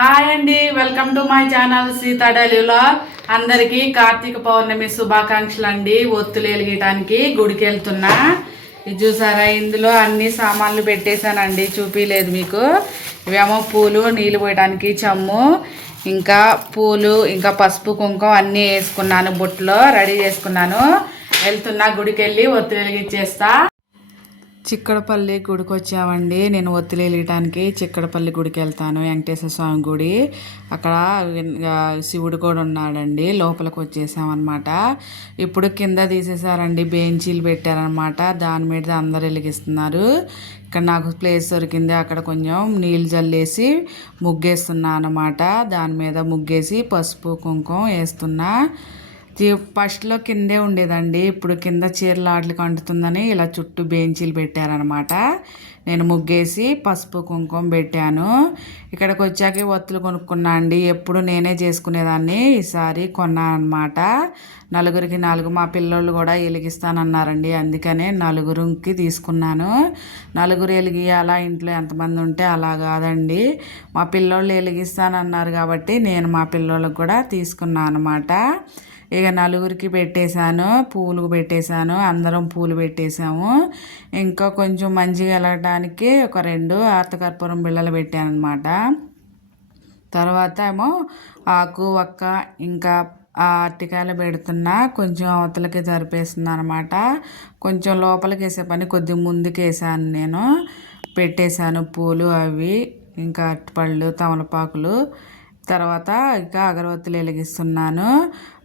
Hi అండి, welcome to my channel Sita daily vlog. అందరికీ కార్తీక పౌర్ణమి శుభాకాంక్షలు అండి. ఒత్తులు వెలిగటానికి గుడికి వెళ్తున్నా. ఇది చూసారా, ఇందులో అన్ని సామాన్లు పెట్టేశానండి, చూపించలేదు మీకు. ఇవేమో పూలు, నీళ్ళు పోయడానికి చెమ్ము, ఇంకా పూలు, ఇంకా పసుపు కుంకుమ అన్నీ వేసుకున్నాను, బుట్టలో రెడీ చేసుకున్నాను. వెళ్తున్నా, గుడికి వెళ్ళి ఒత్తులు వెలిగించేస్తా. చిక్కడపల్లి గుడికి వచ్చామండి. నేను ఒత్తులు వెలిగటానికి చిక్కడపల్లి గుడికి వెళ్తాను, వెంకటేశ్వర స్వామి గుడి. అక్కడ శివుడు కూడా ఉన్నాడండి. లోపలికి వచ్చేసామన్నమాట. ఇప్పుడు కింద తీసేసారండి, బెంచీలు పెట్టారనమాట. దాని మీద అందరు వెలిగిస్తున్నారు. ఇక్కడ నాకు ప్లేస్ దొరికింది, అక్కడ కొంచెం నీళ్ళు జల్లేసి ముగ్గేస్తున్నా అనమాట. దాని మీద ముగ్గేసి పసుపు కుంకుమ వేస్తున్నా. ఫస్ట్లో కిందే ఉండేదండి, ఇప్పుడు కింద చీరలు ఆటలకు అంటుతుందని ఇలా చుట్టూ బెంచీలు పెట్టారనమాట. నేను ముగ్గేసి పసుపు కుంకుమ పెట్టాను. ఇక్కడికి వచ్చాక ఒత్తులు కొనుక్కున్నా అండి. ఎప్పుడు నేనే చేసుకునేదాన్ని, ఈసారి కొన్నాను అనమాట. నలుగురికి 4, మా పిల్లోళ్ళు కూడా వెలిగిస్తానన్నారండి, అందుకనే నలుగురికి తీసుకున్నాను. నలుగురు వెలిగియాలా, ఇంట్లో ఎంతమంది ఉంటే అలా కాదండి. మా పిల్లోళ్ళు వెలిగిస్తానన్నారు కాబట్టి నేను మా పిల్లోళ్ళకి కూడా తీసుకున్నాను అనమాట. ఇక నలుగురికి పెట్టేశాను, పూలు పెట్టేశాను, అందరం పూలు పెట్టేశాము. ఇంకా కొంచెం మంచిగా వెళ్ళడానికి ఒక 2 ఆర్తకర్పూరం బిళ్ళలు పెట్టాను అనమాట. తర్వాత ఏమో ఆకు ఒక్క ఇంకా ఆ అరటికాయలు పెడుతున్నా, కొంచెం అవతలకి జరిపేస్తున్నా అనమాట. కొంచెం లోపలికి వేసే పని కొద్దిగా ముందుకు వేసాను, నేను పెట్టేశాను పూలు అవి, ఇంకా అరటిపళ్ళు, తమలపాకులు. తర్వాత ఇంకా అగరవత్తులు వెలిగిస్తున్నాను.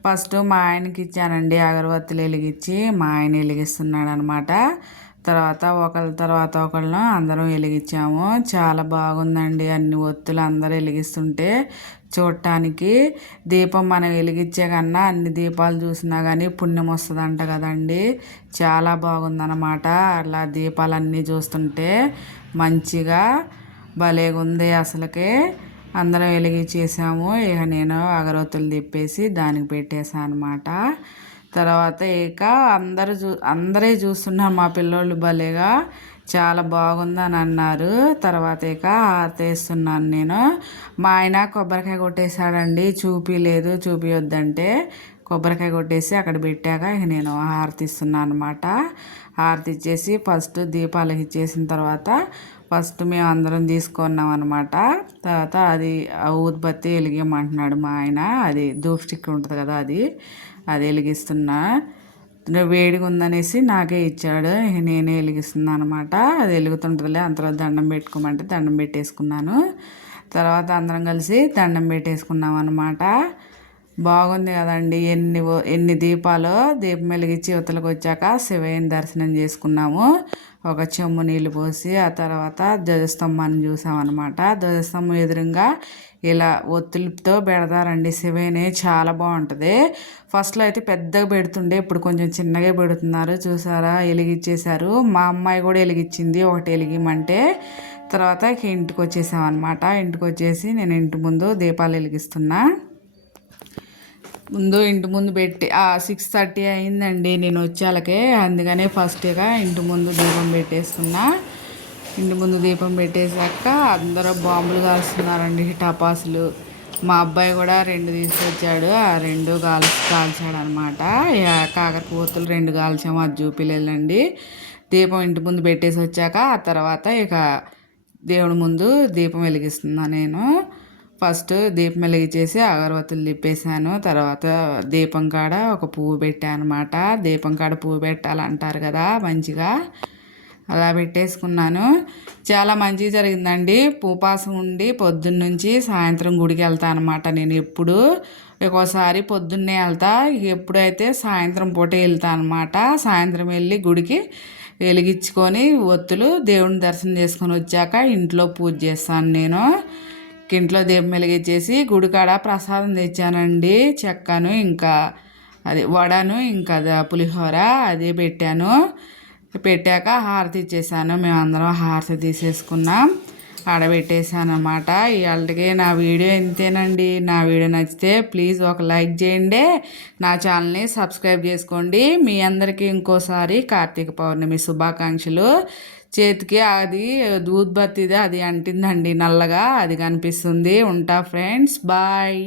ఫస్ట్ మా ఆయనకి ఇచ్చానండి అగరవత్తులు వెలిగించి, మా ఆయన వెలిగిస్తున్నాడు అనమాట. తర్వాత ఒకళ్ళ తర్వాత ఒకళ్ళను అందరం వెలిగించాము. చాలా బాగుందండి, అన్ని ఒత్తులు అందరూ వెలిగిస్తుంటే చూడటానికి. దీపం మనం వెలిగించే కన్నా అన్ని దీపాలు చూసినా కానీ పుణ్యం వస్తుందంట కదండి. చాలా బాగుందన్నమాట. అలా దీపాలన్నీ చూస్తుంటే మంచిగా భలేగా ఉంది అసలుకే. అందరం వెలిగించేసాము. ఇక నేను అగరవత్తులు తిప్పేసి దానికి పెట్టేసాను అనమాట. తర్వాత ఇక అందరే చూస్తున్నారు, మా పిల్లోళ్ళు భలేగా చాలా బాగుందని అన్నారు. తర్వాత ఇక ఆరతేస్తున్నాను నేను. మా ఆయన కొబ్బరికాయ కొట్టేశాడండి, చూపిలేదు, చూపియొద్దంటే కొబ్బరికాయ కొట్టేసి అక్కడ పెట్టాక ఇక నేను హారతిస్తున్నాను అనమాట. హారతి ఇచ్చేసి ఫస్ట్ దీపాలకు ఇచ్చేసిన తర్వాత ఫస్ట్ మేము అందరం తీసుకున్నాం అనమాట. తర్వాత అది ఊదుబత్తి వెలిగమంటున్నాడు మా ఆయన. అది ధూప్ స్టిక్ ఉంటుంది కదా, అది వెలిగిస్తున్నా. వేడిగా ఉందనేసి నాకే ఇచ్చాడు, నేనే వెలిగిస్తున్నాను అనమాట. అది వెలుగుతుంటుందిలే, అంతలో దండం పెట్టుకోమంటే దండం పెట్టేసుకున్నాను. తర్వాత అందరం కలిసి దండం పెట్టేసుకున్నాం అనమాట. బాగుంది కదండి, ఎన్ని దీపాలు. దీపం వెలిగించి యువతలకు వచ్చాక శివయ్యని దర్శనం చేసుకున్నాము. ఒక చెమ్ము నీళ్ళు పోసి ఆ తర్వాత ధ్వజస్తంభాన్ని చూసామన్నమాట. ధ్వజస్తంభం ఎదురుగా ఇలా ఒత్తులతో పెడతారండి శివయ్యని, చాలా బాగుంటుంది. ఫస్ట్లో అయితే పెద్దగా పెడుతుండే, ఇప్పుడు కొంచెం చిన్నగా పెడుతున్నారు. చూసారా, వెలిగించేశారు. మా అమ్మాయి కూడా వెలిగించింది, ఒకటి వెలిగిమంటే. తర్వాత ఇంటికి వచ్చేసామన్నమాట. ఇంటికి వచ్చేసి నేను ఇంటి ముందు దీపాలు వెలిగిస్తున్నా. ఇంటి ముందు పెట్టి 6:30 అయిందండి నేను వచ్చేళ్ళకే, అందుకనే ఫస్ట్గా ఇంటి ముందు దీపం పెట్టేస్తున్నా. ఇంటి ముందు దీపం పెట్టేశాక అందరూ బాంబులు కాల్స్తున్నారండి, టపాసులు. మా అబ్బాయి కూడా 2 తీసుకొచ్చాడు, ఆ 2 కాల్చాడు అనమాట. కాకరపువ్వొత్తులు 2 కాల్చాము, అది చూపిలేదండి. దీపం ఇంటి ముందు పెట్టేసి వచ్చాక ఆ తర్వాత ఇక దేవుడి ముందు దీపం వెలిగిస్తున్నా నేను. ఫస్ట్ దీపం వెలిగించేసి అగరవత్తులు తిప్పేసాను. తర్వాత దీపం కాడ ఒక పువ్వు పెట్టాను అనమాట. దీపం కాడ పువ్వు పెట్టాలంటారు కదా, మంచిగా అలా పెట్టేసుకున్నాను. చాలా మంచిగా జరిగిందండి. ఉపవాసం ఉండి పొద్దున్న నుంచి సాయంత్రం గుడికి వెళ్తాను అనమాట. నేను ఎప్పుడు ఒక్కోసారి పొద్దున్నే వెళ్తా, ఎప్పుడైతే సాయంత్రం పూట వెళ్తాను అనమాట. సాయంత్రం వెళ్ళి గుడికి వెలిగించుకొని ఒత్తులు దేవుని దర్శనం చేసుకొని వచ్చాక ఇంట్లో పూజ చేస్తాను నేను. ఇంట్లో దీపం వెలిగించేసి గుడికాడ ప్రసాదం తెచ్చానండి, చెక్కను ఇంకా అది వడను ఇంకా పులిహోర అది పెట్టాను. పెట్టాక హారతి ఇచ్చేసాను. మేమందరం హారతి తీసేసుకున్నాం, ఆడబెట్టేసాను అనమాట. ఇవాళకి నా వీడియో ఇంతేనండి. నా వీడియో నచ్చితే ప్లీజ్ ఒక లైక్ చేయండి, నా ఛానల్ని సబ్స్క్రైబ్ చేసుకోండి. మీ అందరికీ ఇంకోసారి కార్తీక పౌర్ణమి శుభాకాంక్షలు. చేతికి అది ఊద్బత్తిది అది అంటిందండి నల్లగా, అది కనిపిస్తుంది. ఉంటా ఫ్రెండ్స్, బాయ్.